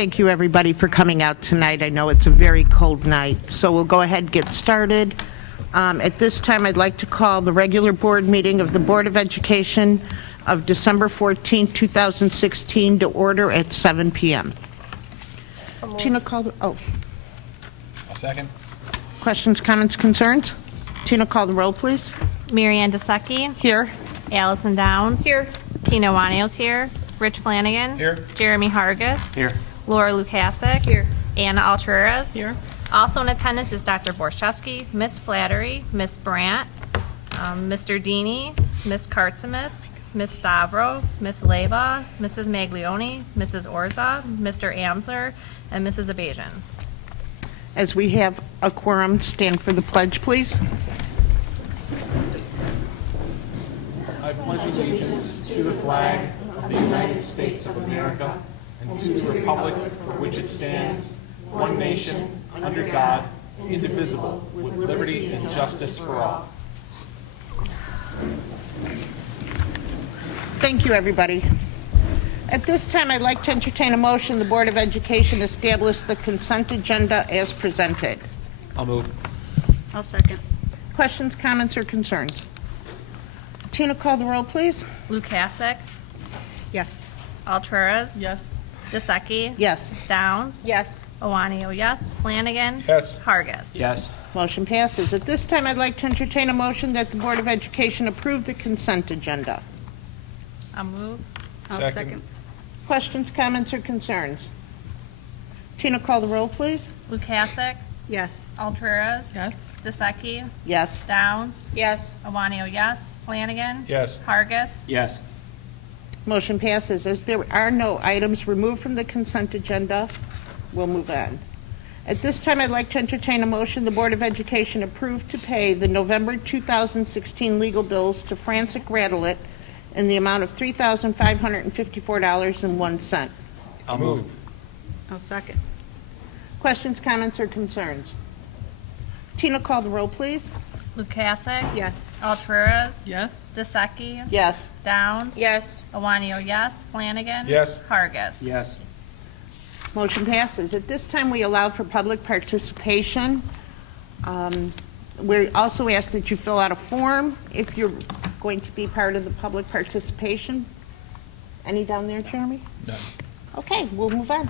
Thank you, everybody, for coming out tonight. I know it's a very cold night, so we'll go ahead and get started. At this time, I'd like to call the regular board meeting of the Board of Education of December 14, 2016 to order at 7 p.m. Tina, call the... Oh. I'll second. Questions, comments, concerns? Tina, call the roll, please. Mary Ann DeSecchi. Here. Allison Downs. Here. Tina Wanios here. Rich Flanagan. Here. Jeremy Hargis. Here. Laura Lukasik. Here. Anna Altruras. Here. Also in attendance is Dr. Borchowski, Miss Flattery, Miss Brandt, Mr. Deeney, Miss Kartzimis, Miss Stavro, Miss Leva, Mrs. Maglione, Mrs. Orza, Mr. Amsler, and Mrs. Abajan. As we have a quorum, stand for the pledge, please. I pledge allegiance to the flag of the United States of America and to the republic for which it stands, one nation, under God, indivisible, with liberty and justice for all. Thank you, everybody. At this time, I'd like to entertain a motion the Board of Education establish the consent agenda as presented. I'll move. I'll second. Questions, comments, or concerns? Tina, call the roll, please. Lukasik, Yes. Altruras. Yes. DeSecchi. Yes. Downs. Yes. Owanio, yes. Flanagan. Yes. Hargis. Yes. Motion passes. At this time, I'd like to entertain a motion that the Board of Education approve the consent agenda. I'll move. I'll Second. second. Questions, comments, or concerns? Tina, call the roll, please. Lukasik, Yes. Altruras. Yes. DeSecchi. Yes. Downs. Yes. Owanio, yes. Flanagan. Yes. Hargis. Yes. Motion passes. As there are no items removed from the consent agenda, we'll move on. At this time, I'd like to entertain a motion the Board of Education approve to pay the November 2016 legal bills to Francis Radelet in the amount of $3,554.01. I'll move. I'll second. Questions, comments, or concerns? Tina, call the roll, please. Lukasik. Yes. Altruras. Yes. DeSecchi. Yes. Downs. Yes. Owanio, yes. Flanagan. Yes. Hargis. Yes. Motion passes. At this time, we allow for public participation. We also ask that you fill out a form if you're going to be part of the public participation. Any down there, Jeremy? None. Okay, we'll move on.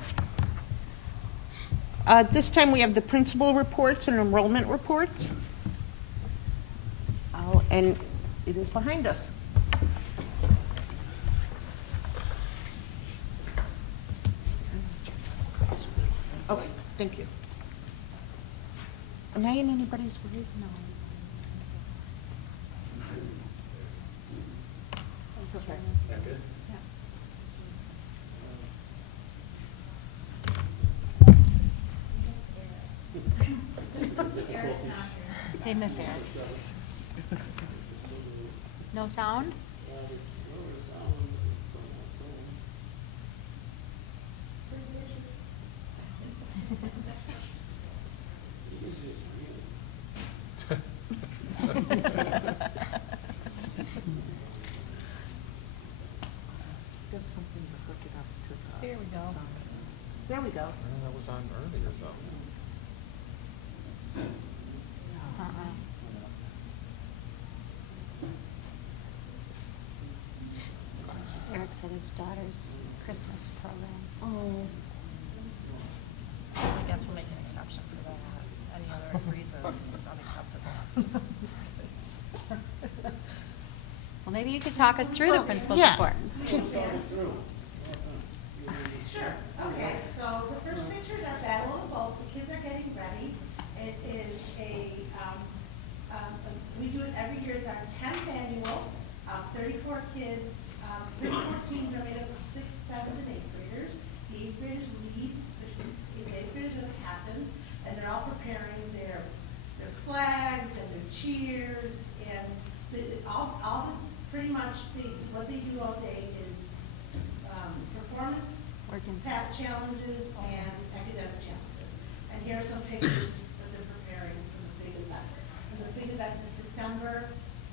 At this time, we have the principal reports and enrollment reports. Oh, and it is behind us. Okay, thank you. Am I in anybody's way? No. Okay. They miss Eric. No sound? There's something to hook it up to the... There we go. sound. There we go. That was on earlier, though. Eric said his daughter's Christmas program. Oh. I guess we'll make an exception for that. Any other reasons is unacceptable. Well, maybe you could talk us through the principal's yeah. report. Sure. Okay, so the first pictures are Battle of the Bulls. The kids are getting ready. It is we do it every year. It's our 10th annual. 34 kids, 34 teams are made up of 6th, 7th, and 8th graders. The 8th graders lead. The 8th graders are the captains, and they're all preparing their flags and their cheers and pretty much what they do all day is performance challenges and academic challenges. And here are some pictures that they're preparing for the big event. And the big event is December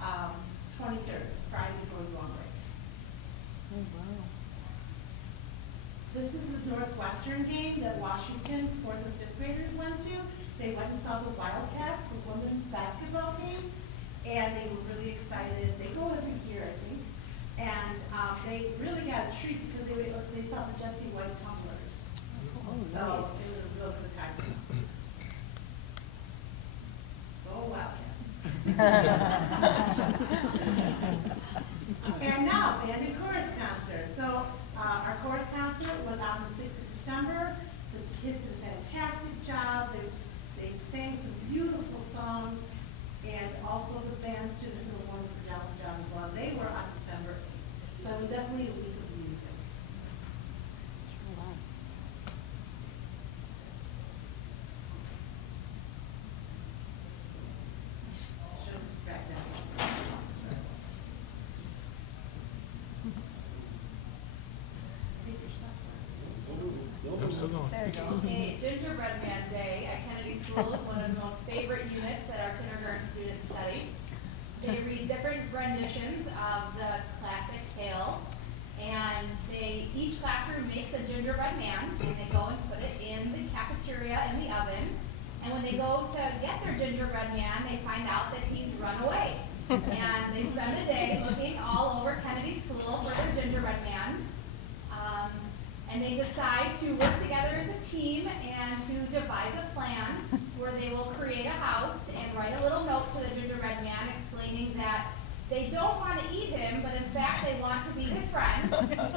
23rd, Friday before the long break. Oh, wow. This is the North Northwestern game that Washington's fourth and fifth graders went to. They went and saw the Wildcats, the women's basketball team, and they were really excited. They go every year, I think. And they really got a treat because they saw the Jesse White tumblers. So it was a real good time. Go Wildcats. And now, band and chorus concert. So our chorus concert was on the 6th of December. The kids did a fantastic job. They sang some beautiful songs, and also the band students did a wonderful job as well. They were on December 8th. So it was definitely a week of music. Should have just back down. I'm still going. Okay, Gingerbread Man Day at Kennedy School is one of the most favorite units that our kindergarten students study. They read different renditions of the classic tale, and each classroom makes a gingerbread man, and they go and put it in the cafeteria in the oven. And when they go to get their gingerbread man, they find out that he's run away. And they spend a day looking all over Kennedy School for their gingerbread man. And they decide to work together as a team and to devise a plan where they will create a house and write a little note to the gingerbread man explaining that they don't want to eat him, but in fact they want to be his friend.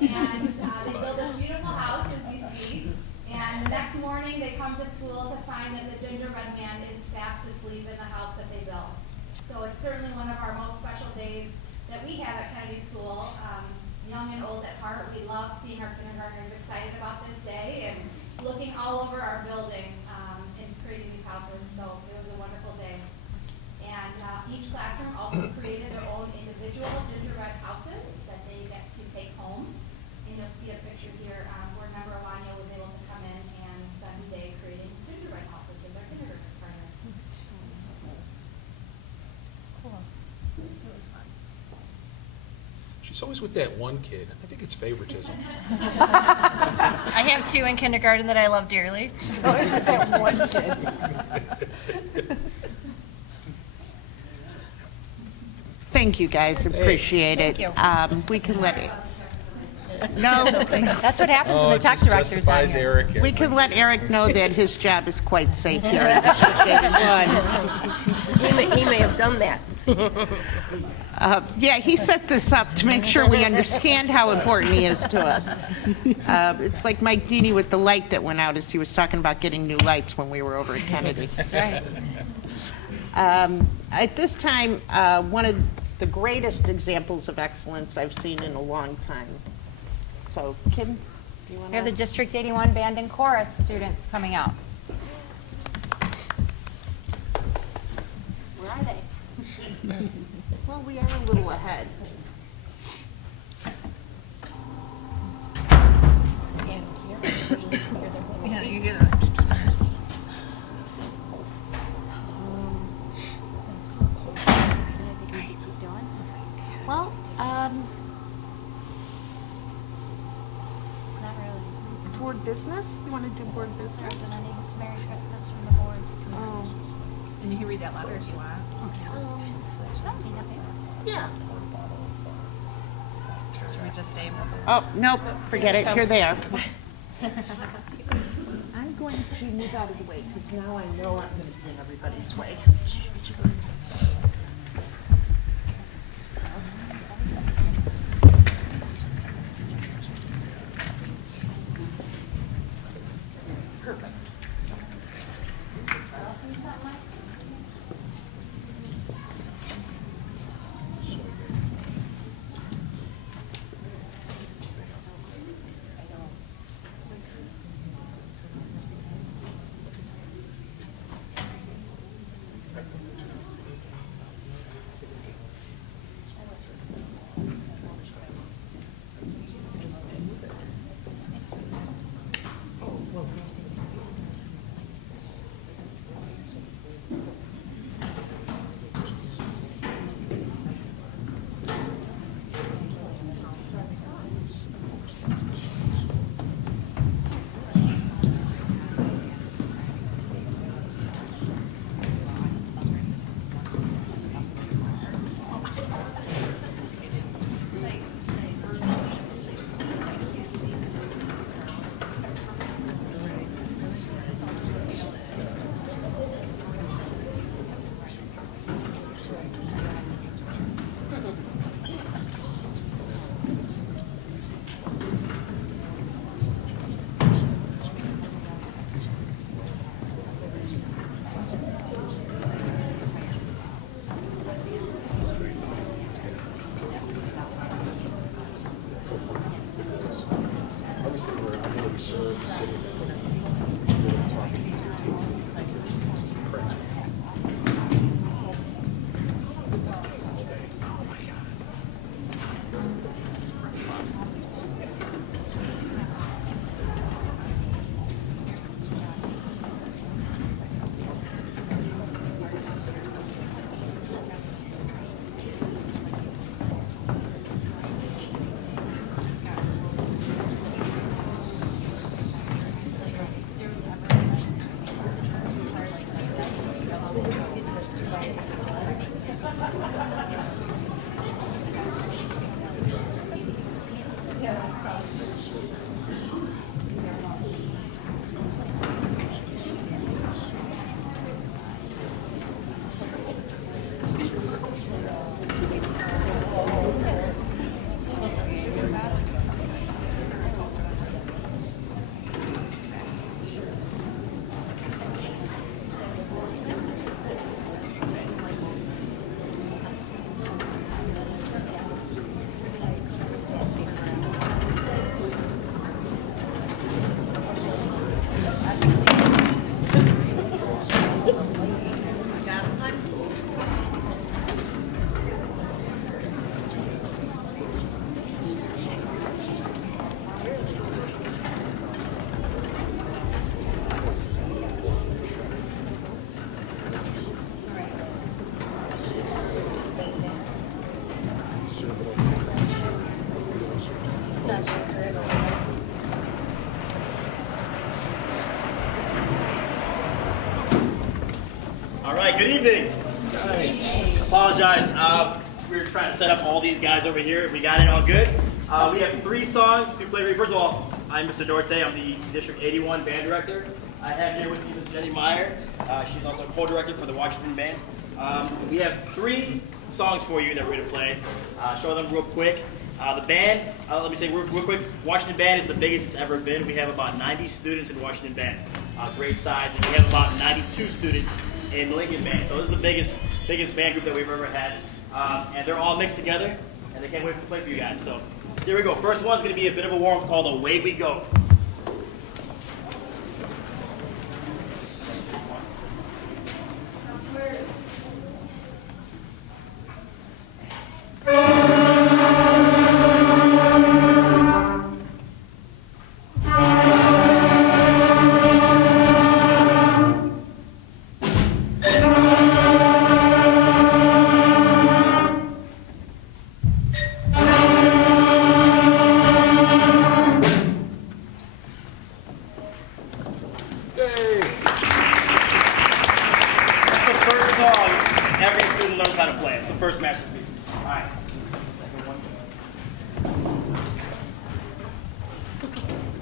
And they build this beautiful house, as you see. And the next morning they come to school to find that the gingerbread man is fast asleep in the house that they built. So it's certainly one of our most special days that we have at Kennedy School. Young and old at heart, we love seeing our kindergartners excited about this day and looking all over our building and creating these houses. So it was a wonderful day. And each classroom also created their own individual gingerbread houses that they get to take home. And you'll see a picture here where Member Alanya was able to come in and spend the day creating gingerbread houses with their kindergarten partners. She's always with that one kid. I think it's favoritism. I have two in kindergarten that I love dearly. It's always with that one kid. Thank you, guys, appreciate it. We can let it. No, That's what happens when Oh, the it tech just director's on justifies here. Eric. we can let Eric know that his job is quite safe here in District 81. He may have done that. Yeah, he set this up to make sure we understand how important he is to us. It's like Mike Deeney with the light that went out as he was talking about getting new lights when we were over at Kennedy. Right. At this time, one of the greatest examples of excellence I've seen in a long time. So, Kim, do you want We have the to? District 81 Band and Chorus students coming out. Where are they? Well, we are a little ahead. Yeah, you get it. Well, Not really. Board business? You want to do board there's business? an ending. It's Merry Christmas from the board. Oh, And you can read that letter if you want. That would be nice. yeah. Should we just say? Oh, nope, forget it, here they are. I'm going to move out of the way, because now I know I'm going to be in everybody's way. Perfect. right, good evening. Apologize. We were trying to set up all these guys over here. We got it all good. We have 3 songs to play. First of all, I'm Mr. Dorte. I'm the District 81 band director. I have here with me Ms. Jenny Meyer. She's also co-director for the Washington Band. We have 3 songs for you that we're going to play. Show them real quick. The band, let me say real quick, Washington Band is the biggest it's ever been. We have about 90 students in Washington Band, great size, and we have about 92 students in Lincoln Band. So this is the biggest band group that we've ever had, and they're all mixed together, and they can't wait to play for you guys. So here we go. First one's going to be a bit of a warm-up called "Away We Go."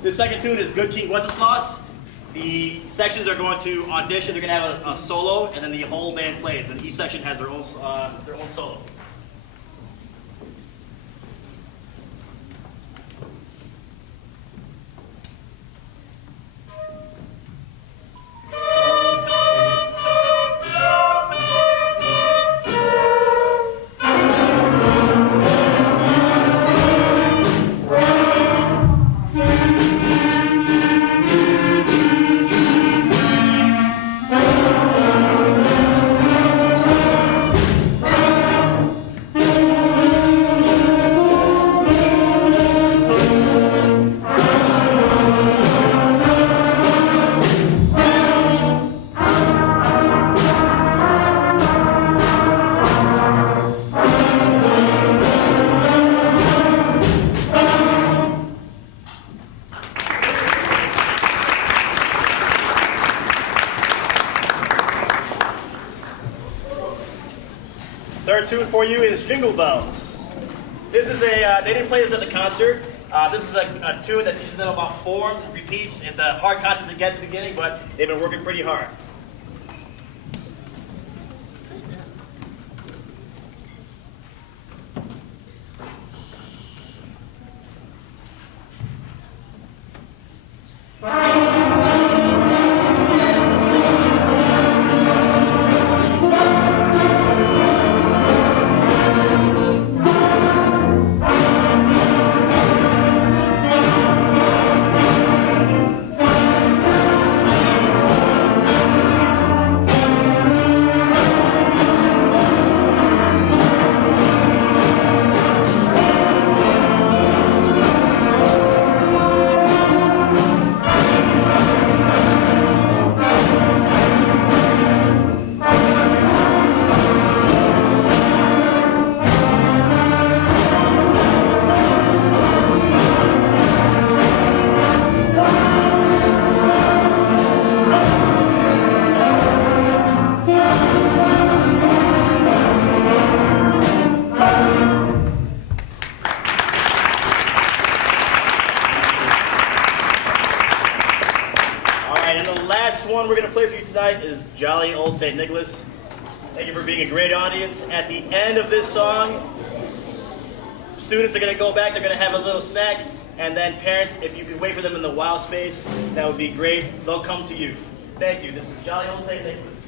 The second tune is Good King Wenceslas. The sections are going to audition. They're going to have a solo, and then the whole band plays. And each section has their own solo. Third tune for you is Jingle Bells. This is they didn't play this at the concert. This is a tune that teaches them about form, repeats. It's a hard concept to get at the beginning, but they've been working pretty hard. One we're going to play for you tonight is Jolly Old St. Nicholas. Thank you for being a great audience. At the end of this song, students are going to go back, they're going to have a little snack, and then parents, if you could wait for them in the wow space, that would be great. They'll come to you. Thank you. This is Jolly Old St. Nicholas.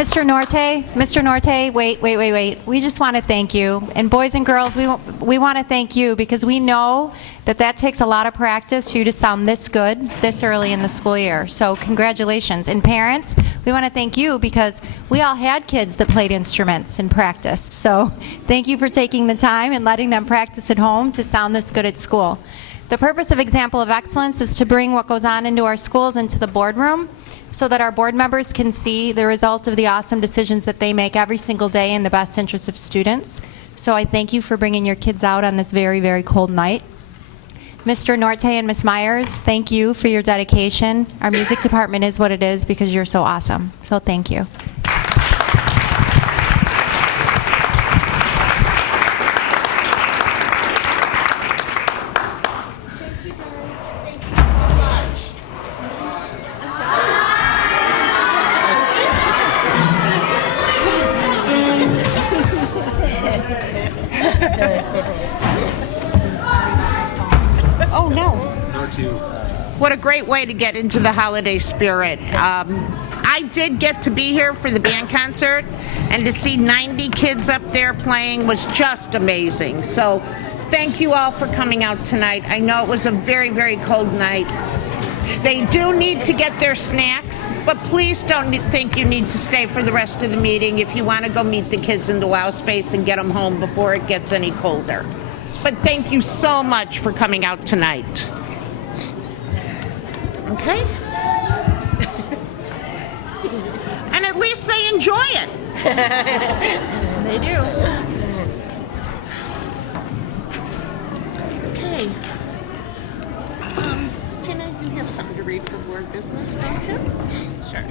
Mr. Norte, wait. We just want to thank you. And boys and girls, we want to thank you because we know that takes a lot of practice for you to sound this good this early in the school year. So congratulations. And parents, we want to thank you because we all had kids that played instruments and practiced. So thank you for taking the time and letting them practice at home to sound this good at school. The purpose of Example of Excellence is to bring what goes on into our schools into the boardroom so that our board members can see the result of the awesome decisions that they make every single day in the best interest of students. So I thank you for bringing your kids out on this very, very cold night. Mr. Norte and Ms. Myers, thank you for your dedication. Our music department is what it is because you're so awesome. So thank you. Oh, no. What a great way to get into the holiday spirit. I did get to be here for the band concert, and to see 90 kids up there playing was just amazing. So thank you all for coming out tonight. I know it was a very, very cold night. They do need to get their snacks, but please don't think you need to stay for the rest of the meeting if you want to go meet the kids in the WOW space and get them home before it gets any colder. But thank you so much for coming out tonight. Okay? And at least they enjoy it. They do. Okay. Tina, you have something to read for board business, don't you? Sure.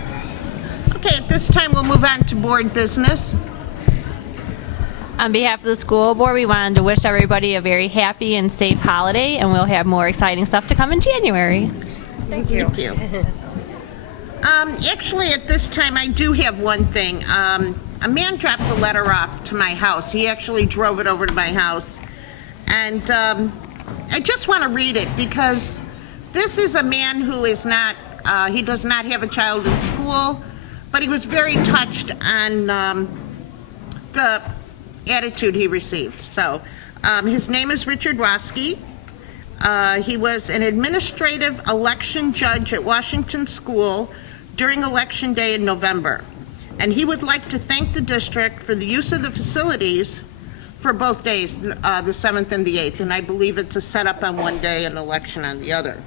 Okay, at this time we'll move on to board business. On behalf of the school board, we wanted to wish everybody a very happy and safe holiday, and we'll have more exciting stuff to come in January. Thank you. Actually, at this time, I do have one thing. A man dropped a letter off to my house. He actually drove it over to my house. And I just want to read it because this is a man who is not, he does not have a child in school, but he was very touched on the attitude he received. So his name is Richard Roski. He was an administrative election judge at Washington School during Election Day in November. And he would like to thank the district for the use of the facilities for both days, the 7th and the 8th. And I believe it's a setup on one day and election on the other.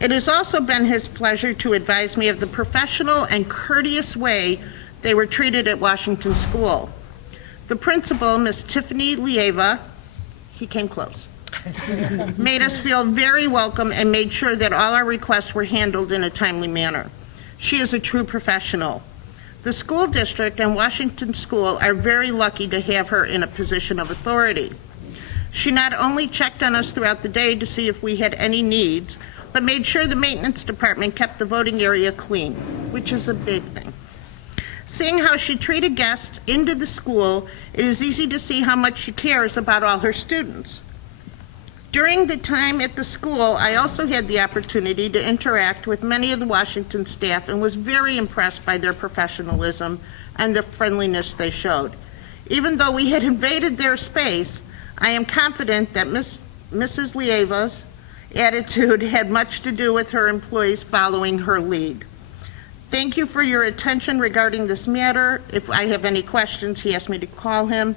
It has also been his pleasure to advise me of the professional and courteous way they were treated at Washington School. The principal, Miss Tiffany Lieva, he came close, made us feel very welcome and made sure that all our requests were handled in a timely manner. She is a true professional. The school district and Washington School are very lucky to have her in a position of authority. She not only checked on us throughout the day to see if we had any needs, but made sure the maintenance department kept the voting area clean, which is a big thing. Seeing how she treated guests into the school, it is easy to see how much she cares about all her students. During the time at the school, I also had the opportunity to interact with many of the Washington staff and was very impressed by their professionalism and the friendliness they showed. Even though we had invaded their space, I am confident that Mrs. Lieva's attitude had much to do with her employees following her lead. Thank you for your attention regarding this matter. If I have any questions, he asked me to call him.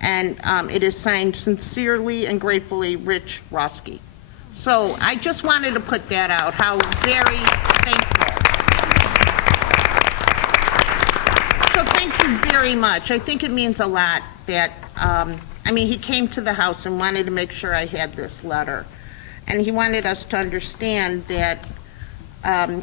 And it is signed sincerely and gratefully, Rich Roski. So I just wanted to put that out, how very thankful. So thank you very much. I think it means a lot that, he came to the house and wanted to make sure I had this letter. And he wanted us to understand that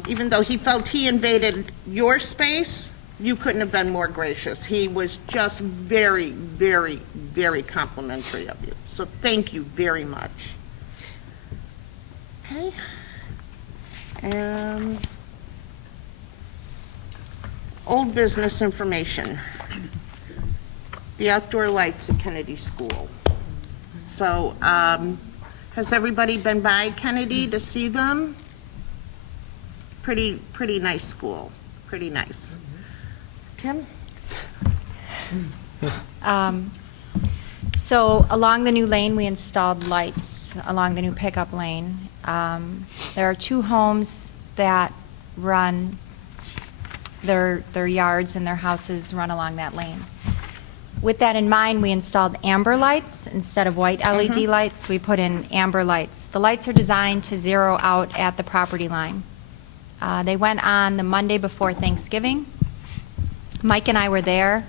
even though he felt he invaded your space, you couldn't have been more gracious. He was just very, very, very complimentary of you. So thank you very much. Okay. Old business information. The outdoor lights at Kennedy School. So has everybody been by Kennedy to see them? Pretty nice school. Pretty nice. Kim? So along the new lane, we installed lights along the new pickup lane. There are 2 homes that run, their yards and their houses run along that lane. With that in mind, we installed amber lights instead of white LED lights. We put in amber lights. The lights are designed to zero out at the property line. They went on the Monday before Thanksgiving. Mike and I were there.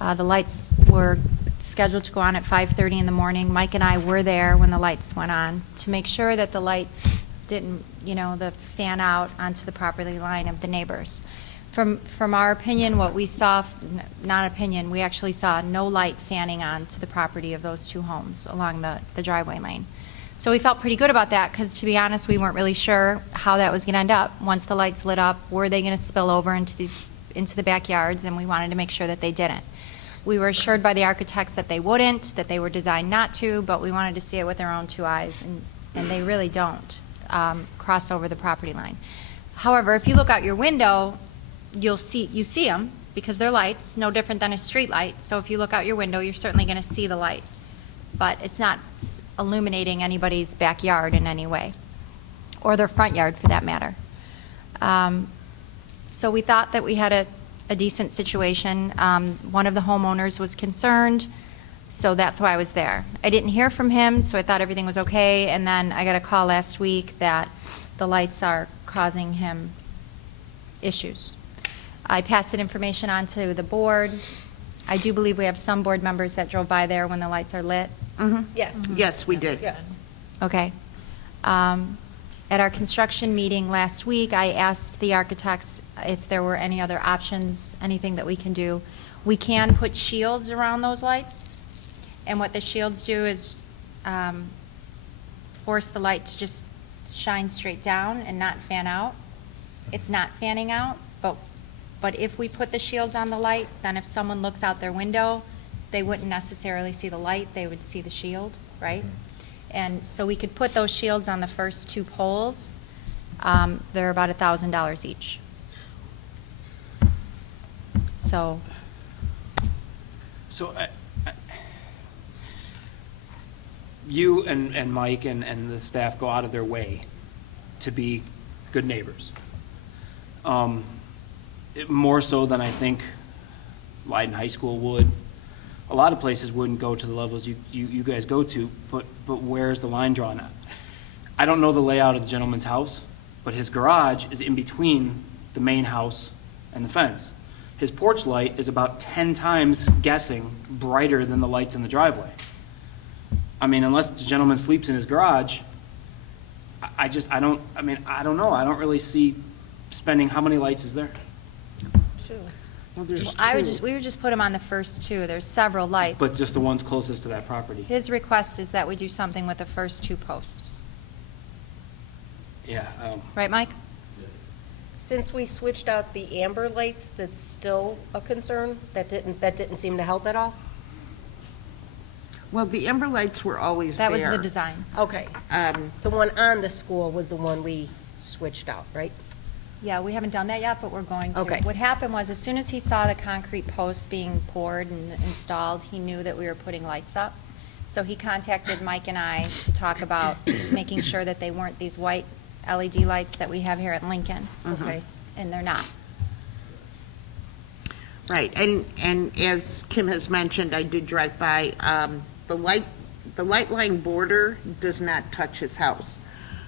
The lights were scheduled to go on at 5:30 in the morning. Mike and I were there when the lights went on to make sure that the light didn't, the fan out onto the property line of the neighbors. From our opinion, what we saw, not opinion, we actually saw no light fanning on to the property of those 2 homes along the driveway lane. So we felt pretty good about that because, to be honest, we weren't really sure how that was going to end up. Once the lights lit up, were they going to spill over into the backyards, and we wanted to make sure that they didn't. We were assured by the architects that they wouldn't, that they were designed not to, but we wanted to see it with our own 2 eyes, and they really don't cross over the property line. However, if you look out your window, you see them because they're lights, no different than a street light. So if you look out your window, you're certainly going to see the light, but it's not illuminating anybody's backyard in any way, or their front yard for that matter. So we thought that we had a decent situation. One of the homeowners was concerned, so that's why I was there. I didn't hear from him, so I thought everything was okay, and then I got a call last week that the lights are causing him issues. I passed that information on to the board. I do believe we have some board members that drove by there when the lights are lit. Yes. Yes, we did. Yes. Okay. At our construction meeting last week, I asked the architects if there were any other options, anything that we can do. We can put shields around those lights, and what the shields do is force the light to just shine straight down and not fan out. It's not fanning out, but if we put the shields on the light, then if someone looks out their window, they wouldn't necessarily see the light, they would see the shield, right? And so we could put those shields on the first 2 poles. They're about $1,000 each. So you and Mike and the staff go out of their way to be good neighbors. More so than I think Leiden High School would. A lot of places wouldn't go to the levels you guys go to, but where's the line drawn at? I don't know the layout of the gentleman's house, but his garage is in between the main house and the fence. His porch light is about 10 times, guessing, brighter than the lights in the driveway. I mean, unless the gentleman sleeps in his garage, I don't know. I don't really see spending, how many lights is there? we would just put them on the first 2. There's several lights. But just the ones closest to that property. His request is that we do something with the first 2 posts. Yeah. Right, Mike? Since we switched out the amber lights, that's still a concern? That didn't seem to help at all? Well, the amber lights were always there. That was the design. Okay. The one on the school was the one we switched out, right? Yeah, we haven't done that yet, but we're going to. Okay. What happened was, as soon as he saw the concrete posts being poured and installed, he knew that we were putting lights up. So he contacted Mike and I to talk about making sure that they weren't these white LED lights that we have here at Lincoln. Okay. And they're not. Right, and as Kim has mentioned, I did drive by, the light line border does not touch his house.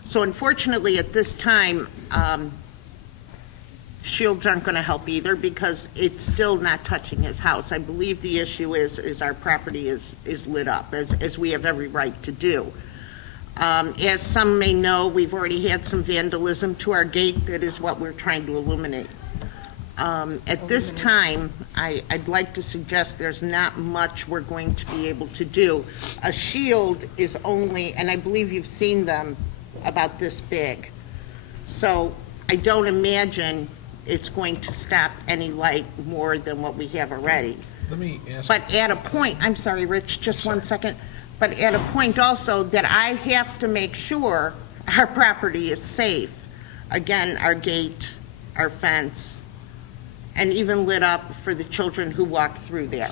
So unfortunately, at this time, shields aren't going to help either because it's still not touching his house. I believe the issue is our property is lit up, as we have every right to do. As some may know, we've already had some vandalism to our gate. That is what we're trying to illuminate. At this time, I'd like to suggest there's not much we're going to be able to do. A shield is only, and I believe you've seen them, about this big. So I don't imagine it's going to stop any light more than what we have already. Let me ask. But at a point, I'm sorry, Rich, just 1 second. But at a point also that I have to make sure our property is safe. Again, our gate, our fence, and even lit up for the children who walk through there.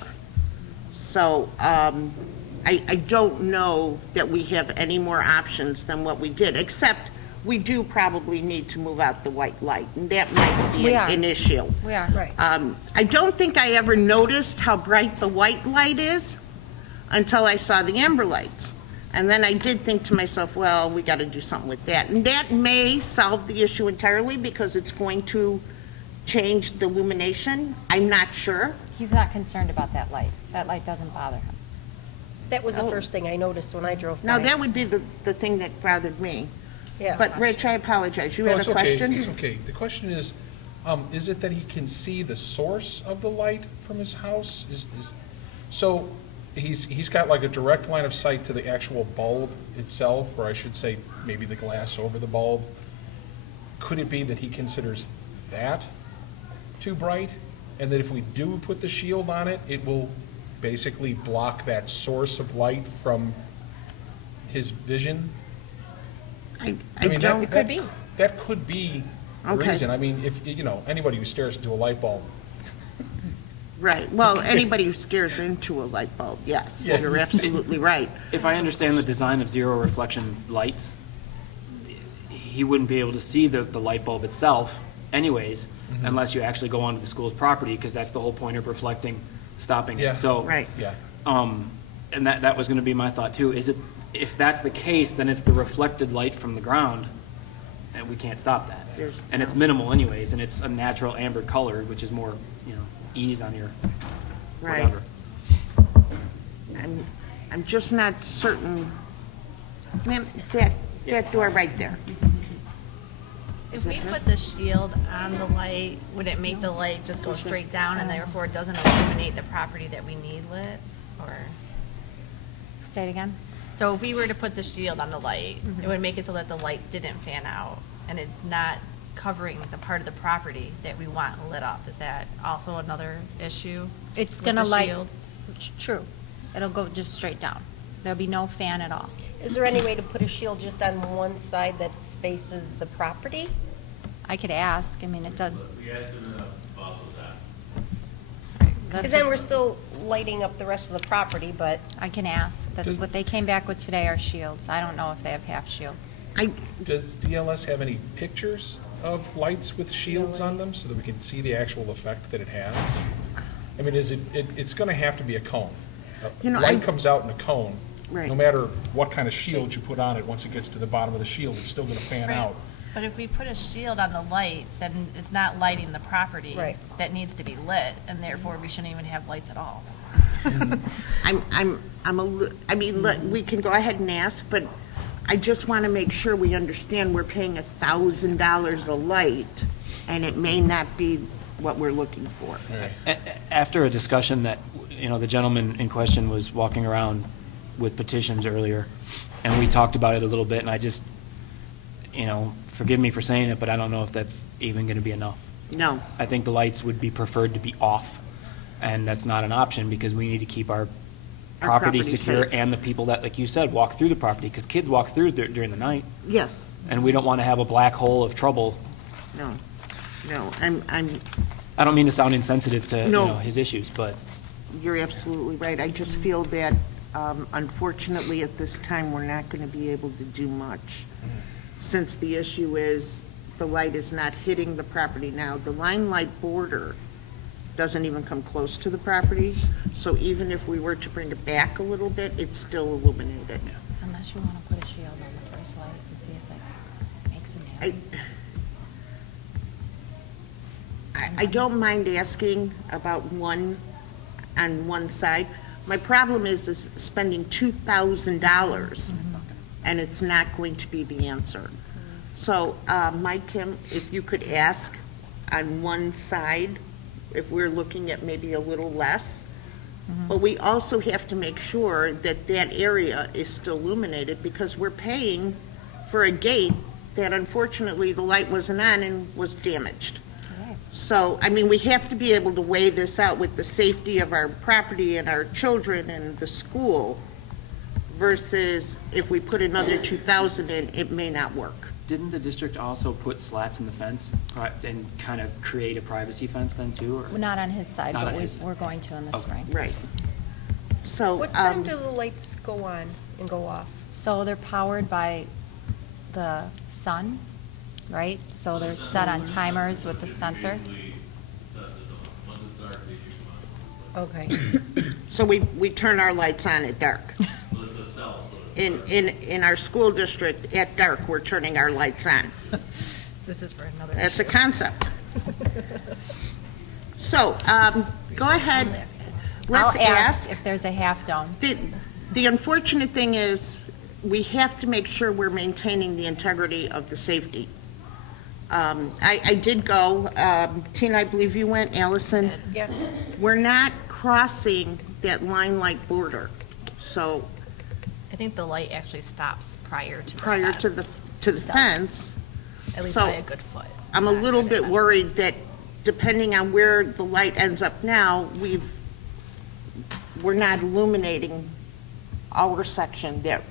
So I don't know that we have any more options than what we did, except we do probably need to move out the white light, and that might be We are. an issue. We are. Right. I don't think I ever noticed how bright the white light is until I saw the amber lights. And then I did think to myself, well, we got to do something with that. And that may solve the issue entirely because it's going to change the illumination. I'm not sure. He's not concerned about that light. That light doesn't bother him. That was the first thing I noticed when I drove by. Now, that would be the thing that bothered me. Yeah. But Rich, I apologize. You No, had it's a okay. question? It's okay. The question is it that he can see the source of the light from his house? So he's got like a direct line of sight to the actual bulb itself, or I should say maybe the glass over the bulb. Could it be that he considers that too bright? And that if we do put the shield on it, it will basically block that source of light from his vision? I mean, don't. It could be. That could be the Okay. reason. I mean, if, anybody who stares into a light bulb, Right. Well, anybody who stares into a light bulb, yes, Yeah. you're absolutely right. If I understand the design of zero reflection lights, he wouldn't be able to see the light bulb itself anyways, unless you actually go onto the school's property, because that's the whole point of reflecting, stopping Yeah. it. So, Right. yeah. and that was gonna be my thought too. If that's the case, then it's the reflected light from the ground, and we can't stop that. And it's minimal anyways, and it's a natural amber color, which is more, ease on your Right. whatever. I'm just not certain. Ma'am, that door right there. If we put the shield on the light, would it make the light just go straight down and therefore it doesn't illuminate the property that we need lit? Or, Say it again? so if we were to put the shield on the light, it would make it so that the light didn't fan out and it's not covering the part of the property that we want lit up. Is that also another issue? It's with gonna the light, shield? true. It'll go just straight down. There'll be no fan at all. Is there any way to put a shield just on one side that faces the property? I could ask, I mean, it does. Because then we're still lighting up the rest of the property, but I can ask. That's what they came back with today, are shields. I don't know if they have half shields. Does DLS have any pictures of lights with shields on them so that we can see the actual effect that it has? I mean, it's going to have to be a cone. Light comes out in a cone. Right. No matter what kind of shield you put on it, once it gets to the bottom of the shield, it's still going to fan Right. out. But if we put a shield on the light, then it's not lighting the property. Right. That needs to be lit, and therefore we shouldn't even have lights at all. We can go ahead and ask, but I just want to make sure we understand we're paying $1,000 a light, and it may not be what we're looking for. After a discussion that, the gentleman in question was walking around with petitions earlier, and we talked about it a little bit, and I just, forgive me for saying it, but I don't know if that's even going to be enough. No. I think the lights would be preferred to be off, and that's not an option because we need to keep our property property secure safe. and the people that, like you said, walk through the property, because kids walk through during the night, Yes. and we don't want to have a black hole of trouble. No. I don't mean to sound insensitive to, No. his issues, but You're absolutely right. I just feel that, unfortunately, at this time, we're not going to be able to do much, since the issue is the light is not hitting the property now. The line light border doesn't even come close to the property, so even if we were to bring it back a little bit, it's still illuminated. Unless you want to put a shield on the first light and see if that makes him happy. I don't mind asking about one on one side. My problem is spending $2,000, and it's not going to be the answer. So, Mike, Kim, if you could ask on one side, if we're looking at maybe a little less. But we also have to make sure that that area is still illuminated, because we're paying for a gate that unfortunately the light wasn't on and was damaged. So, we have to be able to weigh this out with the safety of our property and our children and the school, versus if we put another $2,000 in, it may not work. Didn't the district also put slats in the fence and kind of create a privacy fence then too? Or? Not on his side, Not but on his- we're going to in the Okay. spring. Right. So, What time do the lights go on and go off? So they're powered by the sun, right? So they're set on timers with the sensor. Okay. so we turn our lights on at dark. In our school district, at dark, we're turning our lights on. This is for another That's a concept. So, go ahead. Let's I'll ask if there's a half dome. The unfortunate thing is, we have to make sure we're maintaining the integrity of the safety. I did go, Tina, I believe you went, Allison? Yeah. We're not crossing that line-like border, so I think the light actually stops prior to the prior to fence. the fence, At least so by a good foot. I'm a little bit worried that depending on where the light ends up now, we're not illuminating our section that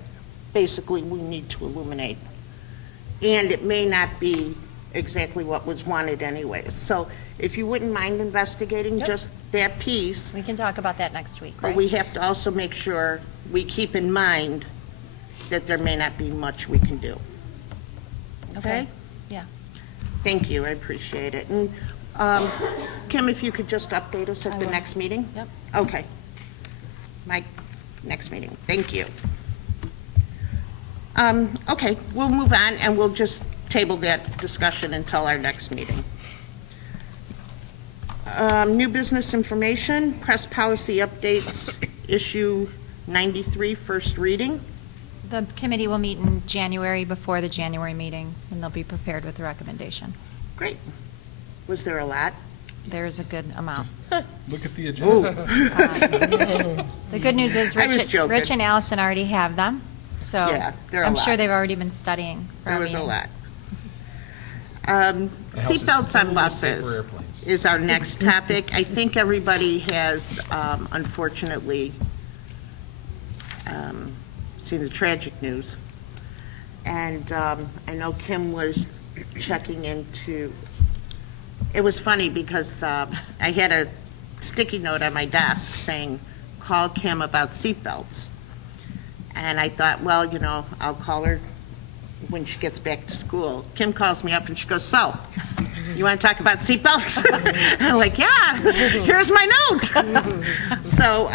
basically we need to illuminate. And it may not be exactly what was wanted anyway. So if you wouldn't mind investigating just that piece, We can talk about that next week, but right? we have to also make sure we keep in mind that there may not be much we can do. Okay? Yeah. Thank you, I appreciate it. And Kim, if you could just update us at the next meeting? Yep. Okay. My next meeting, thank you. Okay, we'll move on, and we'll just table that discussion until our next meeting. New business information, press policy updates, issue 93, first reading. The committee will meet in January before the January meeting, and they'll be prepared with the recommendation. Great. Was there a lot? There's a good amount. Look at the agenda. The good news is I was joking. Rich and Allison already have them, so Yeah, they're a I'm lot. sure they've already been studying for There our was a meeting. lot. house is Seatbelts on full of buses paper airplanes. is our next topic. I think everybody has, unfortunately, seen the tragic news. And I know Kim was checking into, it was funny because I had a sticky note on my desk saying, call Kim about seatbelts. And I thought, well, you know, I'll call her when she gets back to school. Kim calls me up and she goes, so, you want to talk about seatbelts? I'm like, yeah, here's my note. So,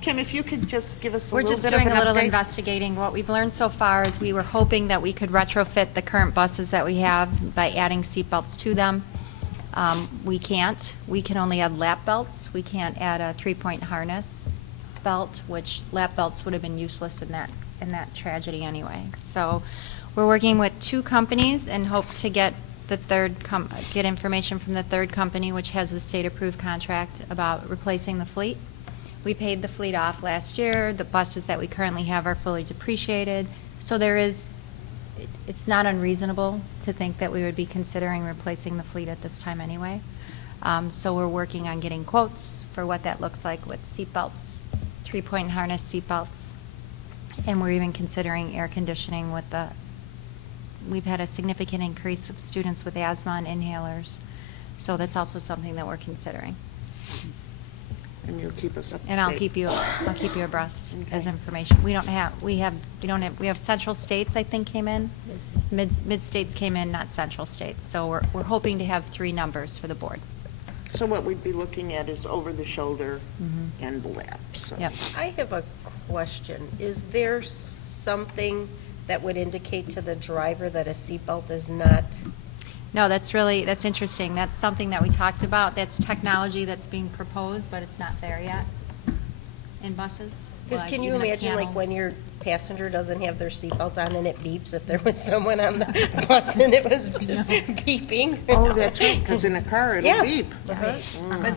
Kim, if you could just give us a We're little just bit of doing an a little update. investigating. What we've learned so far is we were hoping that we could retrofit the current buses that we have by adding seatbelts to them. We can't. We can only add lap belts. We can't add a three-point harness belt, which lap belts would have been useless in that tragedy anyway. So we're working with two companies and hope to get the get information from the third company, which has the state-approved contract about replacing the fleet. We paid the fleet off last year. The buses that we currently have are fully depreciated. So it's not unreasonable to think that we would be considering replacing the fleet at this time anyway. So we're working on getting quotes for what that looks like with seatbelts, three-point harness seatbelts. And we're even considering air conditioning we've had a significant increase of students with asthma and inhalers. So that's also something that we're considering. And you'll keep us up to And I'll date. keep you abreast as Okay. information. We have Central States, I think, came in. Mid-states came in, not Central States. So we're hoping to have 3 numbers for the board. So what we'd be looking at is over the shoulder and the lap, so. Yep. I have a question. Is there something that would indicate to the driver that a seatbelt is not? No, that's interesting. That's something that we talked about. That's technology that's being proposed, but it's not there yet in buses. Because Like can you even a imagine, like, panel. when your passenger doesn't have their seatbelt on and it beeps, if there was someone on the bus and it was just beeping? Oh, that's right, because in a car, it'll Yeah. beep. But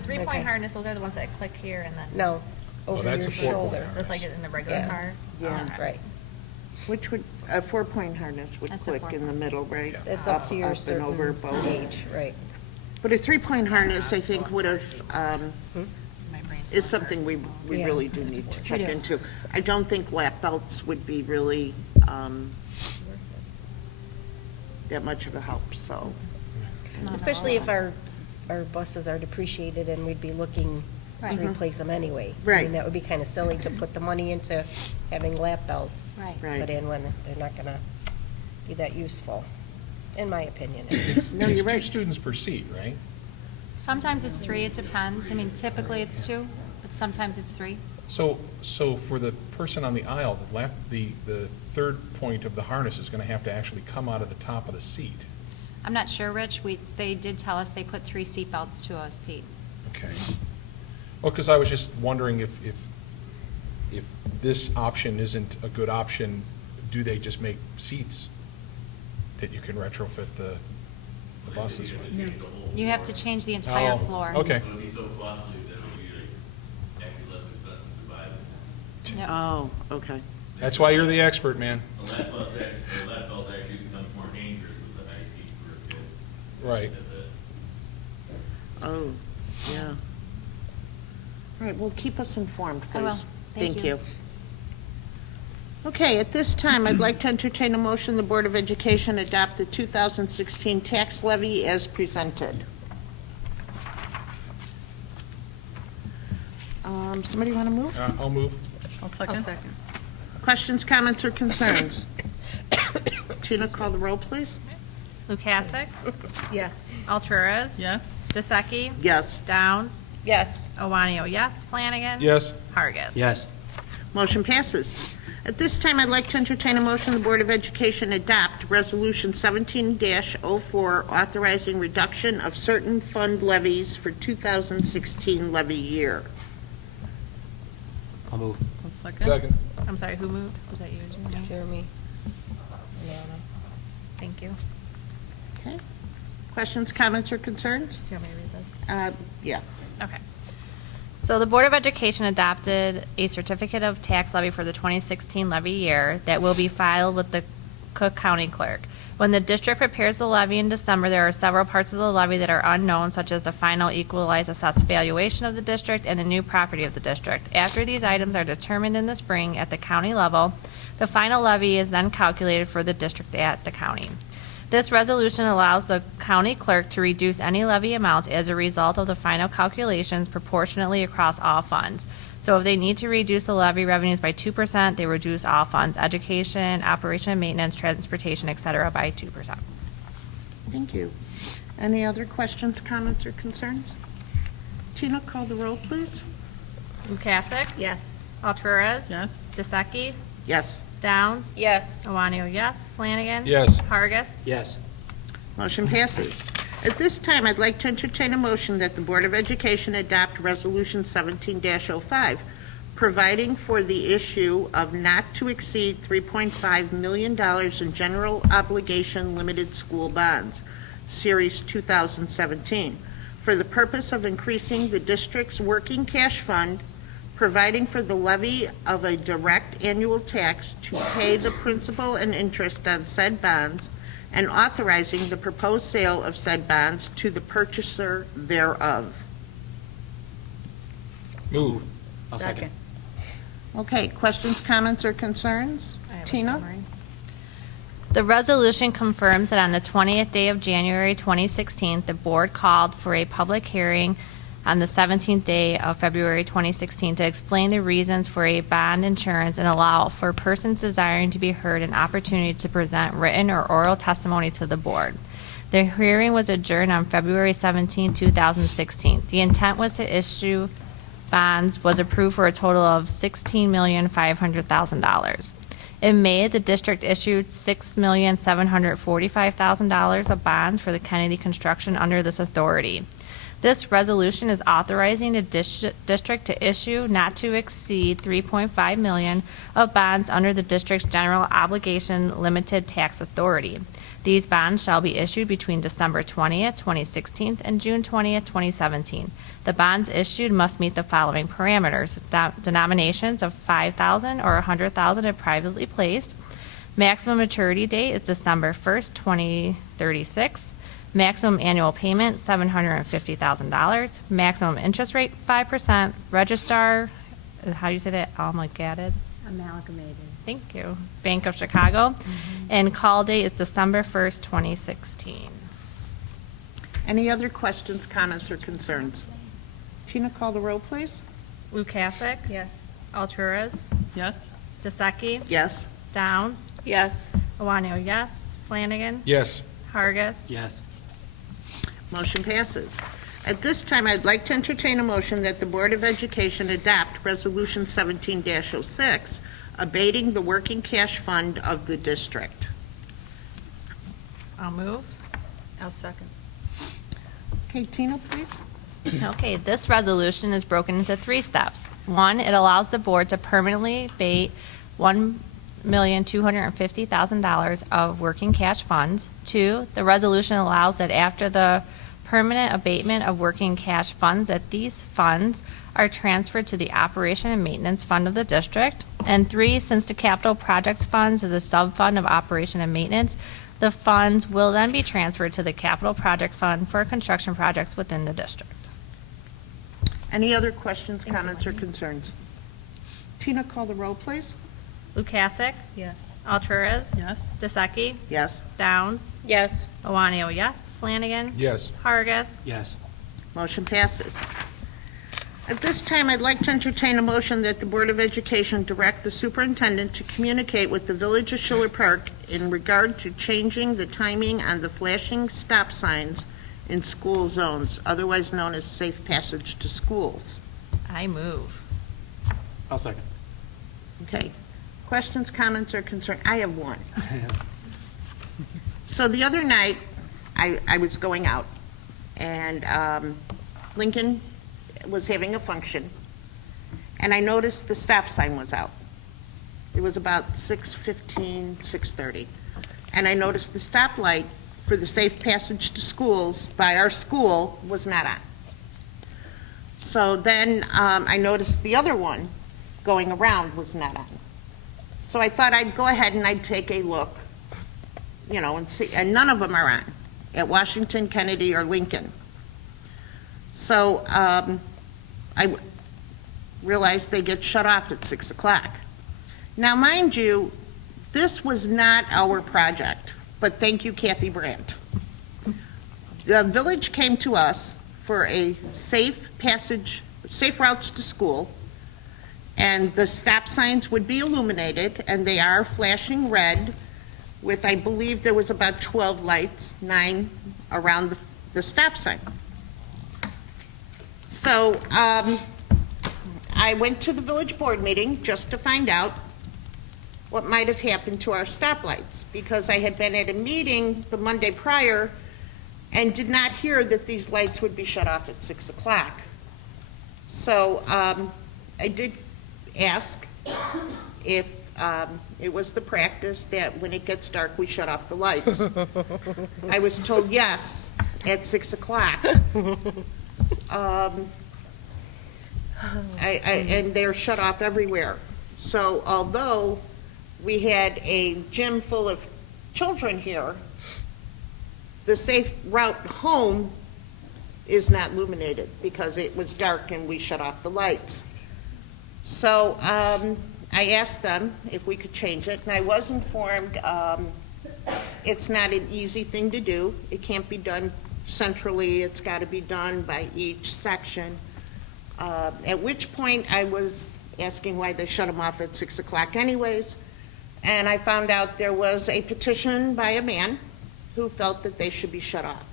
three-point Okay. harness, those are the ones that click here and then. No, over that's your a four-point shoulder. Just like in a regular Yeah. car. Yeah. Right. Which would, a 4-point harness would That's a click in the middle, right? That's up to your and over certain both. age, right. But a 3-point harness, I think, would have, My brain's is still something we Yeah. really do need to check We do. into. I don't think lap belts would be really that much of a help, so. Especially if our buses are depreciated and we'd be looking to replace them anyway. I Right. mean, that would be kind of silly to put the money into having lap belts Right. Right. put in when they're not going to be that useful, in my opinion. No, It's you're 2 right. students per seat, right? Sometimes it's 3, it depends. I mean, typically it's 2, but sometimes it's 3. So for the person on the aisle, the third point of the harness is going to have to actually come out of the top of the seat. I'm not sure, Rich. They did tell us they put 3 seat belts to a seat. Okay. Well, because I was just wondering if this option isn't a good option, do they just make seats that you can retrofit the buses with? You have to change the entire Oh, floor. okay. It would be so costly that it would be like actually less expensive to buy them. Yep. Oh, okay. That's why you're the expert, man. The lap belts actually becomes more dangerous with the high seat for a kid. Right. Oh, yeah. All right, well, keep us informed, please. I will. Thank you. Okay, at this time, I'd like to entertain a motion the Board of Education adopt the 2016 tax levy as presented. Somebody want to move? I'll move. I'll second. Questions, comments, or concerns? Tina, call the roll, please. Lukasik? Yes. Alturas? Yes. Dyseki? Yes. Downs? Yes. Owanio, yes. Flanagan? Yes. Hargis? Yes. Motion passes. At this time, I'd like to entertain a motion the Board of Education adopt Resolution 17-04 authorizing reduction of certain fund levies for 2016 levy year. I'll move. Second. I'm sorry, who moved? Was that you, Jeremy? Jeremy. Thank you. Okay. Questions, comments, or concerns? Do you want me to read this? Yeah. Okay. So the Board of Education adopted a certificate of tax levy for the 2016 levy year that will be filed with the Cook County Clerk. When the district prepares the levy in December, there are several parts of the levy that are unknown, such as the final equalized assessed valuation of the district and the new property of the district. After these items are determined in the spring at the county level, the final levy is then calculated for the district at the county. This resolution allows the county clerk to reduce any levy amount as a result of the final calculations proportionately across all funds. So if they need to reduce the levy revenues by 2%, they reduce all funds, education, operation and maintenance, transportation, et cetera, by 2%. Thank you. Any other questions, comments, or concerns? Tina, call the roll, please. Lukasik? Yes. Alturas? Yes. Dyseki? Yes. Downs? Yes. Owanio, yes. Flanagan? Yes. Hargis? Yes. Motion passes. At this time, I'd like to entertain a motion that the Board of Education adopt Resolution 17-05, providing for the issue of not to exceed $3.5 million in general obligation limited school bonds, Series 2017, for the purpose of increasing the district's working cash fund, providing for the levy of a direct annual tax to pay the principal and interest on said bonds, and authorizing the proposed sale of said bonds to the purchaser thereof. Move. I'll second. Okay, questions, comments, or concerns? I have a Tina? summary. The resolution confirms that on the 20th day of January 2016, the board called for a public hearing on the 17th day of February 2016 to explain the reasons for a bond insurance and allow for persons desiring to be heard an opportunity to present written or oral testimony to the board. The hearing was adjourned on February 17, 2016. The intent was to issue bonds was approved for a total of $16,500,000. In May, the district issued $6,745,000 of bonds for the Kennedy construction under this authority. This resolution is authorizing the district to issue not to exceed $3.5 million of bonds under the district's general obligation limited tax authority. These bonds shall be issued between December 20th, 2016 and June 20th, 2017. The bonds issued must meet the following parameters: denominations of $5,000 or $100,000 if privately placed. Maximum maturity date is December 1st, 2036. Maximum annual payment, $750,000. Maximum interest rate, 5%. Registrar, how do you say that? Amalgamated? Amalgamated. Thank you. Bank of Chicago. And call date is December 1st, 2016. Any other questions, comments, or concerns? Tina, call the roll, please. Lukasik? Yes. Alturas? Yes. DeSeki? Yes. Downs? Yes. Iwanio, yes. Flanagan? Yes. Hargis? Yes. Motion passes. At this time, I'd like to entertain a motion that the Board of Education adopt Resolution 17-06, abating the working cash fund of the district. I'll move. I'll second. Okay, Tina, please. Okay, this resolution is broken into 3 steps. 1, it allows the board to permanently abate $1,250,000 of working cash funds. 2, the resolution allows that after the permanent abatement of working cash funds, that these funds are transferred to the operation and maintenance fund of the district. And 3, since the capital projects funds is a sub-fund of operation and maintenance, the funds will then be transferred to the capital project fund for construction projects within the district. Any other questions, comments, or concerns? Tina, call the roll, please. Lukasik? Yes. Alturas? Yes. DeSeki? Yes. Downs? Yes. Iwanio, yes. Flanagan? Yes. Hargis? Yes. Motion passes. At this time, I'd like to entertain a motion that the Board of Education direct the superintendent to communicate with the Village of Schiller Park in regard to changing the timing on the flashing stop signs in school zones, otherwise known as safe passage to schools. I move. I'll second. Okay. Questions, comments, or concern? I have one. So the other night, I was going out, and Lincoln was having a function, and I noticed the stop sign was out. It was about 6:15, 6:30. And I noticed the stoplight for the safe passage to schools by our school was not on. So then I noticed the other one going around was not on. So I thought I'd go ahead and I'd take a look, and see, and none of them are on at Washington, Kennedy, or Lincoln. So I realized they get shut off at 6 o'clock. Now, mind you, this was not our project, but thank you, Kathy Brandt. The village came to us for a safe routes to school, and the stop signs would be illuminated, and they are flashing red with, I believe there was about 12 lights, 9 around the stop sign. So I went to the village board meeting just to find out what might have happened to our stoplights, because I had been at a meeting the Monday prior and did not hear that these lights would be shut off at 6 o'clock. So I did ask if it was the practice that when it gets dark, we shut off the lights. I was told yes, at 6 o'clock. And they're shut off everywhere. So although we had a gym full of children here, the safe route home is not illuminated because it was dark and we shut off the lights. So I asked them if we could change it, and I was informed it's not an easy thing to do. It can't be done centrally. It's got to be done by each section. At which point I was asking why they shut them off at 6 o'clock anyways, and I found out there was a petition by a man who felt that they should be shut off.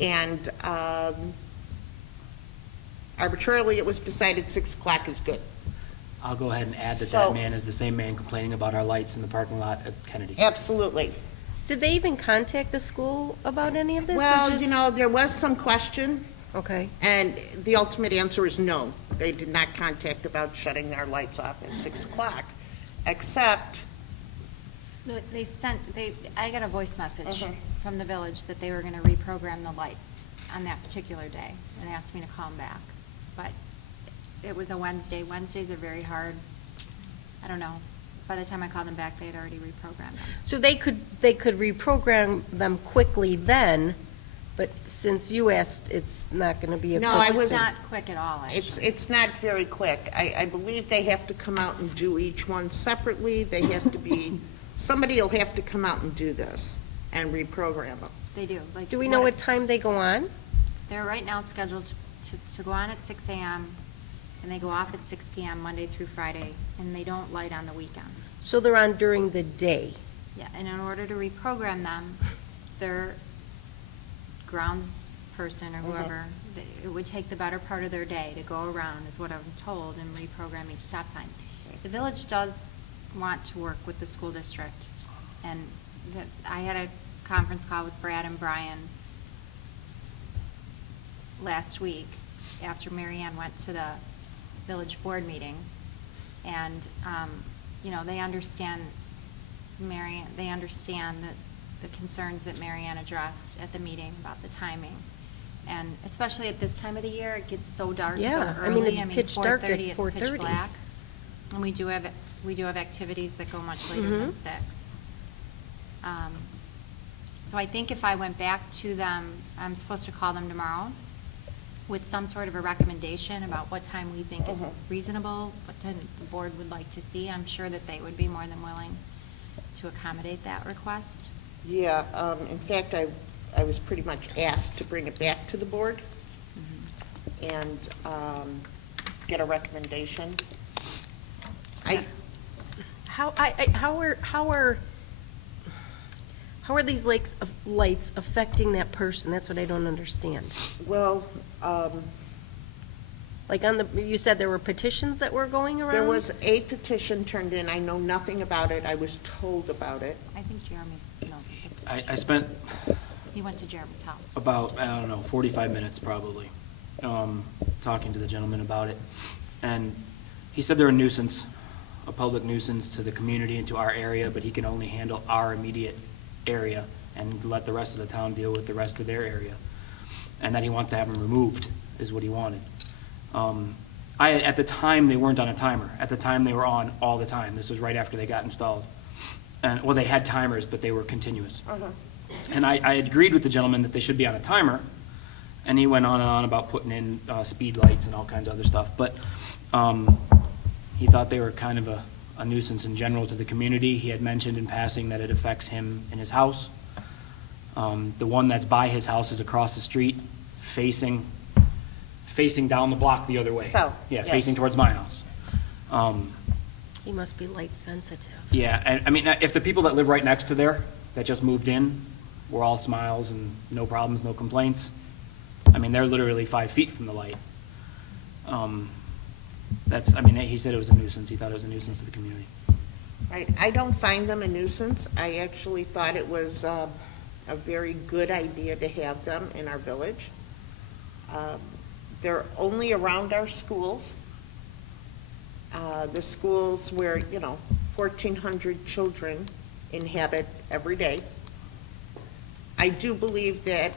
And arbitrarily it was decided 6 o'clock is good. I'll go ahead and add that So- that man is the same man complaining about our lights in the parking lot at Kennedy. Absolutely. Did they even contact the school about any of this? or Well, just- there was some question, Okay. and the ultimate answer is no. They did not contact about shutting their lights off at 6 o'clock, except, I got a voice message Mhm. from the village that they were going to reprogram the lights on that particular day, and they asked me to call them back. But it was a Wednesday. Wednesdays are very hard. I don't know. By the time I called them back, they had already reprogrammed them. So they could reprogram them quickly then, But since you asked, it's not going to be a No, quick I was- It's not quick at all, actually. It's not very quick. I believe they have to come out and do each one separately. They have to be, somebody will have to come out and do this and reprogram them. They do. Like, Do we know what time they go on? They're right now scheduled to go on at 6 a.m., and they go off at 6 p.m. Monday through Friday, and they don't light on the weekends. So they're on during the day. Yeah, and in order to reprogram them, their grounds person or whoever, it would take the better part of their day to go around, is what I'm told, and reprogram each stop sign. The village does want to work with the school district, and I had a conference call with Brad and Brian last week after Mary Ann went to the village board meeting, and, they understand the concerns that Mary Ann addressed at the meeting about the timing. And especially at this time of the year, it gets so dark so Yeah, I early. mean, it's pitch dark at 4:30, it's 4:30. pitch black. And we do have activities that go much later than 6. So I think if I went back to them, I'm supposed to call them tomorrow with some sort of a recommendation about what time we think is reasonable, what time the board would like to see. I'm sure that they would be more than willing to accommodate that request. Yeah, in fact, I was pretty much asked to bring it back to the board and get a recommendation. How are these lights affecting that person? That's what I don't understand. Well, Like you said there were petitions that were going around? there was a petition turned in. I know nothing about it. I was told about it. I think Jeremy knows. I spent He went to Jeremy's house. about, 45 minutes probably, talking to the gentleman about it. And he said they're a nuisance, a public nuisance to the community and to our area, but he can only handle our immediate area and let the rest of the town deal with the rest of their area. And that he wanted to have them removed, is what he wanted. At the time, they weren't on a timer. At the time, they were on all the time. This was right after they got installed. And, well, they had timers, but they were continuous. And I agreed with the gentleman that they should be on a timer, and he went on and on about putting in speed lights and all kinds of other stuff. But he thought they were kind of a nuisance in general to the community. He had mentioned in passing that it affects him in his house. The one that's by his house is across the street, facing down the block the other way. South, Yeah, yeah. facing towards my house. He must be light sensitive. Yeah, and I mean, if the people that live right next to there, that just moved in, were all smiles and no problems, no complaints, I mean, they're literally 5 feet from the light. He said it was a nuisance. He thought it was a nuisance to the community. Right. I don't find them a nuisance. I actually thought it was a very good idea to have them in our village. They're only around our schools. The schools where, 1,400 children inhabit every day. I do believe that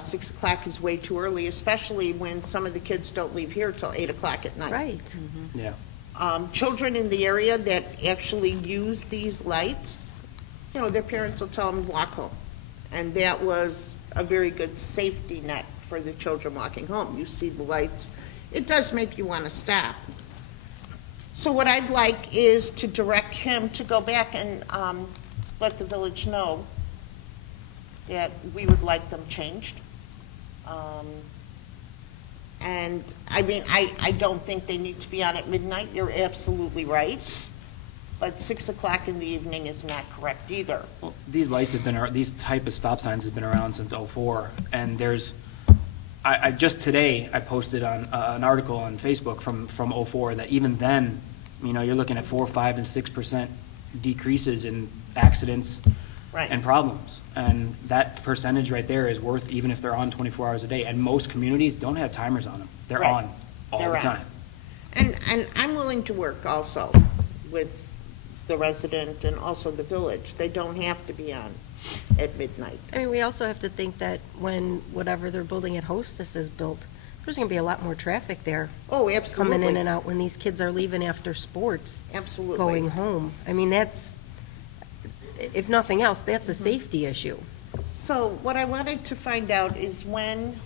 6 o'clock is way too early, especially when some of the kids don't leave here till 8 o'clock at night. Right. Yeah. Children in the area that actually use these lights, their parents will tell them to walk home. And that was a very good safety net for the children walking home. You see the lights, it does make you want to stop. So what I'd like is to direct him to go back and let the village know that we would like them changed. And, I don't think they need to be on at midnight. You're absolutely right. But 6 o'clock in the evening is not correct either. Well, these lights these type of stop signs have been around since '04, and just today, I posted on an article on Facebook from '04 that even then, you're looking at 4%, 5%, and 6% decreases in accidents Right. and problems. And that percentage right there is worth, even if they're on 24 hours a day. And most communities don't have timers on them. They're Right. on all They're the on. time. And I'm willing to work also with the resident and also the village. They don't have to be on at midnight. I mean, we also have to think that when whatever they're building at Hostess is built, there's going to be a lot more traffic there. Oh, absolutely. Coming in and out when these kids are leaving after sports. Absolutely. Going home. I mean, that's, if nothing else, that's a safety issue. So what I wanted to find out is when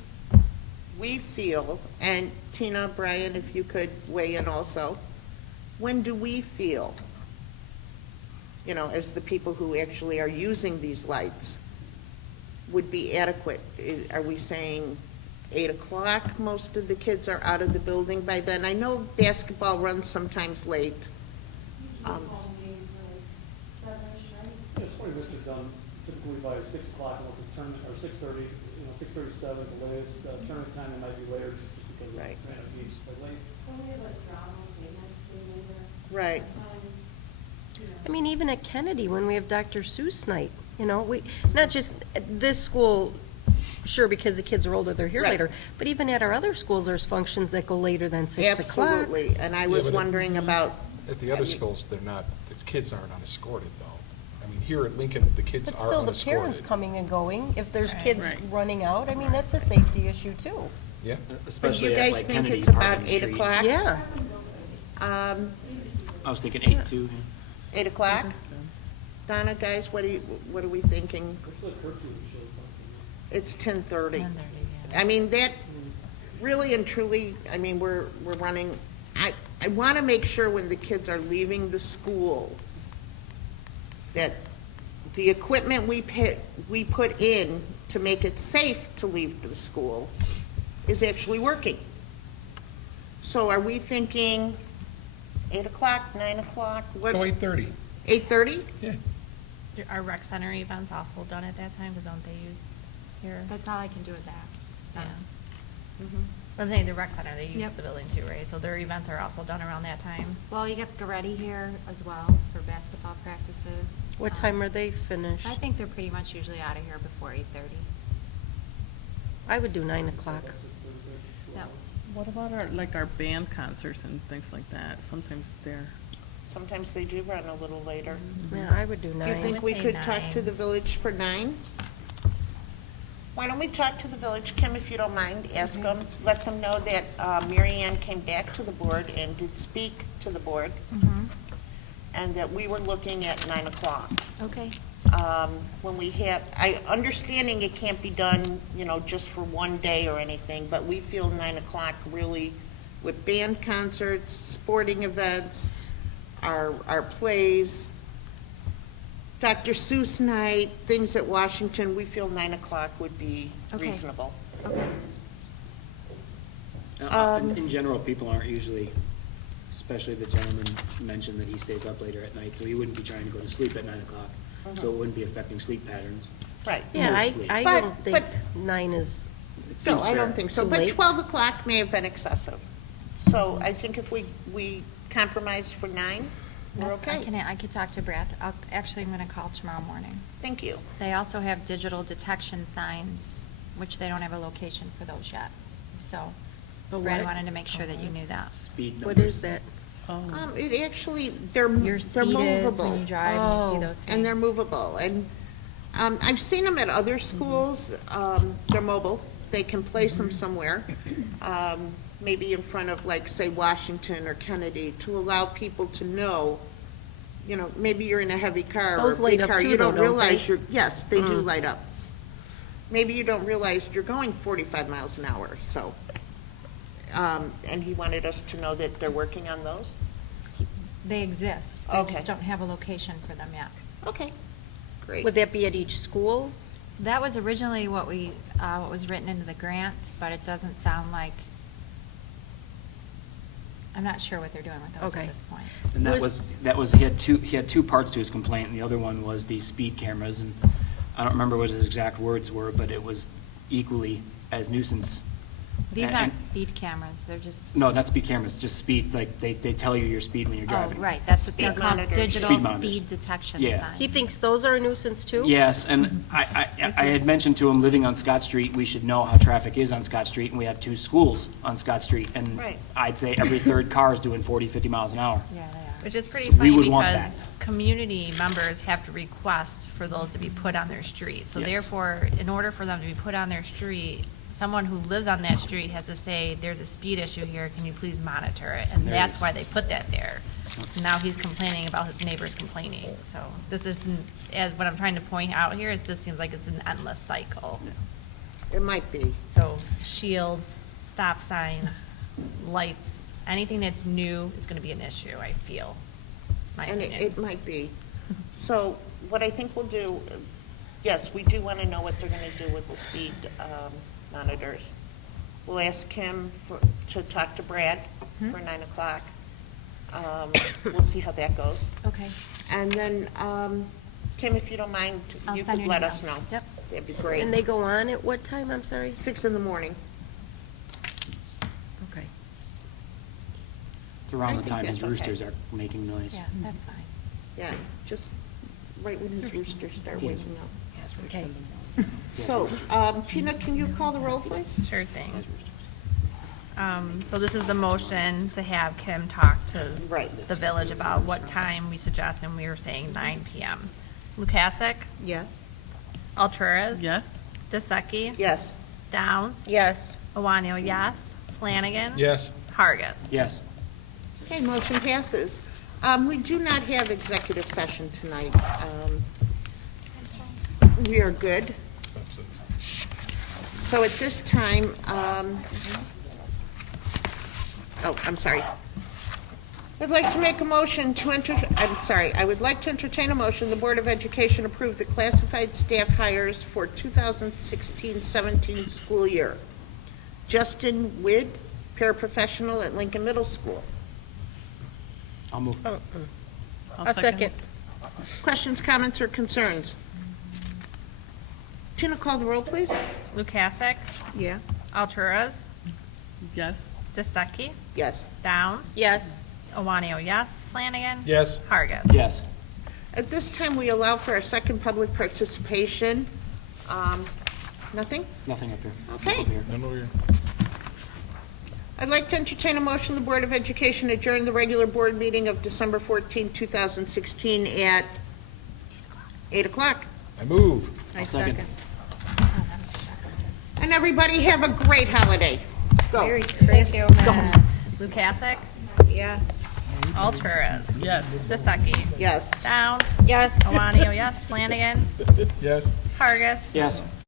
we feel, and Tina, Brian, if you could weigh in also, when do we feel, you know, as the people who actually are using these lights, would be adequate? Are we saying 8 o'clock, most of the kids are out of the building by then? I know basketball runs sometimes late. Yeah, sporting events are done typically by 6 o'clock unless it's turned, or 6:30, 6:37 at the latest. Tournament time, it might be later just because of Right. random games play late. Right. I mean, even at Kennedy, when we have Dr. Seuss night, not just this school, sure, because the kids are older, they're here Right. later, but even at our other schools, there's functions that go later than 6 o'clock. Absolutely, and I was Yeah, but wondering about, At the other schools, they're not, the kids aren't unescorted, though. I mean, here at Lincoln, the kids But are still, the parents unescorted. coming and going, if there's Right. kids Right. running out, I mean, that's a safety issue too. Yeah. but you Especially at guys like think Kennedy it's Park about on the 8 street. o'clock? Yeah. I was thinking 8 too. 8 o'clock? Donna, guys, what are we thinking? It's like curfew usually. It's 10:30. I mean, that, really and truly, I mean, we're running, I want to make sure when the kids are leaving the school, that the equipment we put in to make it safe to leave the school is actually working. So are we thinking 8 o'clock, 9 o'clock? Go 8:30. 8:30? Yeah. Are rec center events also done at that time, because don't they use here? That's all I can do is ask. Yeah. Mm-hmm. But I'm saying the rec center, they use Yep. the building too, right? So their events are also done around that time. Well, you get Goretti here as well for basketball practices. What time are they finished? I think they're pretty much usually out of here before 8:30. I would do 9 o'clock. Yep. What about our band concerts and things like that? Sometimes they're, Sometimes they do run a little later. Yeah, I would do Do you 9. think would we say could talk to 9. the village for 9? Why don't we talk to the village, Kim, if you don't mind, ask them, let them know that Mary Ann came back to the board and did speak to the board, and that we were looking at 9 o'clock. Okay. When we have, understanding it can't be done, just for one day or anything, but we feel 9 o'clock really, with band concerts, sporting events, our plays, Dr. Seuss night, things at Washington, we feel 9 o'clock would be Okay. reasonable. Okay. In general, people aren't usually, especially the gentleman mentioned that he stays up later at night, so he wouldn't be trying to go to sleep at 9 o'clock. So it wouldn't be affecting sleep patterns. Right. Yeah, Mostly. I But- don't think 9 is, It No, seems I fair. don't think so, Too but late? 12 o'clock may have been excessive. So I think if we compromise for 9, we're okay. I could talk to Brad. I'm going to call tomorrow morning. Thank you. They also have digital detection signs, which they don't have a location for those yet. So Brad what? wanted to make sure that you knew that. Speed what numbers. is that? It actually, they're Your they're speed is movable. when you drive and you Oh, see those things. And they're movable, and I've seen them at other schools, they're mobile, they can place them somewhere, maybe in front of, like, say, Washington or Kennedy, to allow people to know, maybe you're in a heavy car or Those a light big up car, too, you though, don't don't realize they? you're, yes, they do light up. Maybe you don't realize you're going 45 miles an hour, so, and he wanted us to know that they're working on those? They exist. They Okay. just don't have a location for them yet. Okay, great. Would that be at each school? That was originally what was written into the grant, but it doesn't sound like, I'm not sure what they're doing with those Okay. at this point. And that was, he had two parts to his complaint, and the other one was these speed cameras, and I don't remember what his exact words were, but it was equally as nuisance. These And- aren't speed cameras, they're just, No, not speed cameras, just speed, like, they tell you your speed when you're oh, driving. right, that's what they're Speed called, monitors. digital Speed monitors. speed detection Yeah. signs. He thinks those are a nuisance too? Yes, and I had mentioned to him, living on Scott Street, we should know how traffic is on Scott Street, and we have 2 schools on Scott Street, and Right. I'd say every third car is doing 40, 50 miles an hour. Yeah, they are. Which is pretty So we funny would want because that. community members have to request for those to be put on their street. So Yes. therefore, in order for them to be put on their street, someone who lives on that street has to say, there's a speed issue here, can you please monitor it? And that's why they put that there. Now he's complaining about his neighbors complaining. So this is, as what I'm trying to point out here is this seems like it's an endless cycle. It might be. So shields, stop signs, lights, anything that's new is going to be an issue, I feel. My And opinion. it might be. So what I think we'll do, yes, we do want to know what they're going to do with the speed monitors. We'll ask him to talk to Brad for 9 o'clock. We'll see how that goes. Okay. And then, Kim, if you don't mind, I'll you send could you let an us email. know. Yep. That'd be great. And they go on at what time, I'm sorry? 6 in the morning. Okay. It's around I the think time his that's okay. roosters are making noise. Yeah, that's fine. Yeah, just right when his roosters start waking up. Okay. So, Tina, can you call the roll, please? Sure thing. So this is the motion to have Kim talk to Right. the village about what time we suggest, and we were saying 9 PM. Lukasik? Yes. Alturas? Yes? Deseki? Yes. Downs? Yes. Iwanio, yes. Flanagan? Yes. Hargis? Yes. Okay, motion passes. We do not have executive session tonight. We are good. So at this time, I'm sorry. I'd like to make a motion to I would like to entertain a motion, the Board of Education approve the classified staff hires for 2016-17 school year. Justin Witt, paraprofessional at Lincoln Middle School. I'll move. A second. Questions, comments, or concerns? Tina, call the roll, please. Lukasik? Yeah. Alturas? Yes? Deseki? Yes. Downs? Yes. Iwanio, yes. Flanagan? Yes. Hargis? Yes. At this time, we allow for our second public participation. Nothing? Nothing up here. Okay. Up here. None over here. I'd like to entertain a motion, the Board of Education adjourn the regular board meeting of December 14, 2016 at 8 o'clock. I move. I second. second. And everybody have a great holiday. Go. Merry Christmas. Lukasik? Yes. Alturas? Yes. Deseki? Yes. Downs? Yes. Iwanio, yes. Flanagan? Yes. Hargis? Yes.